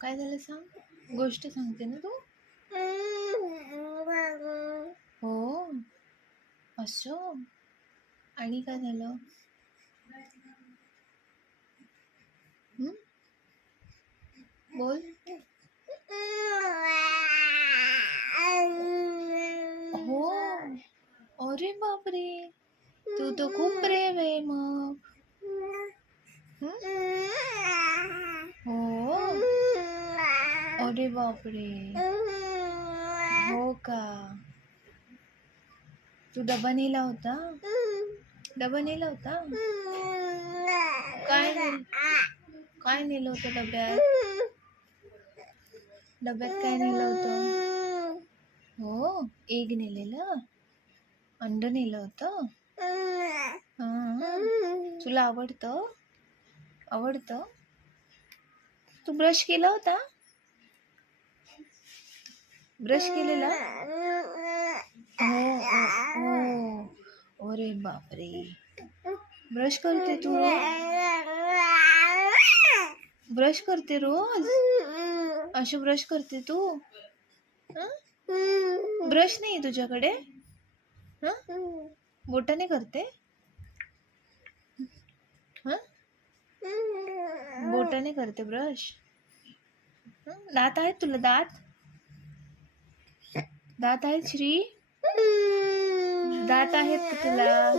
काय झालं सांग, गोष्ट सांगते ना तू. हो असं, आणि काय झालं? बोल. हो, अरे बापरे, तू तर खूप ब्रेव आहे मग. हो, अरे बापरे, हो का. तू डबा नेला होता, डबा नेला होता. काय नेलं होतं डब्यात? डब्यात काय नेलं होतं? हो, एग नेलेलं, अंड नेलं होतं. तुला आवडतं? तू ब्रश केला होता? ब्रश केलेला? हो, अरे बापरे, ब्रश करते तू? ब्रश करते रोज? अशी ब्रश करते तू? ब्रश नाही तुझ्याकडे? बोटाने करते? बोटाने करते ब्रश? दात आहेत तुला? दात आहेत श्री? दात आहेत का तुला?